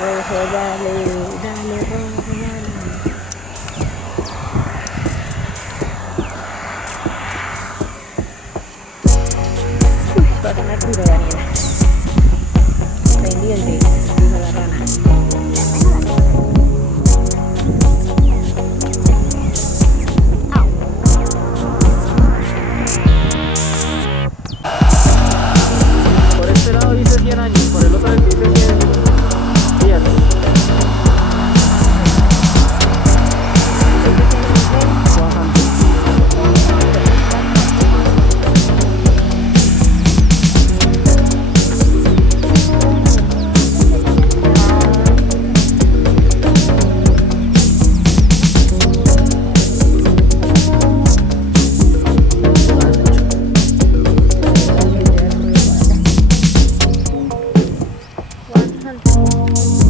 Rojo, dale, dale, rojo, dale. Va a sonar duro, Daniela. Pendiente, dijo la rana. Por este lado dice 100 años, por el otro dice 100 días. Bajando.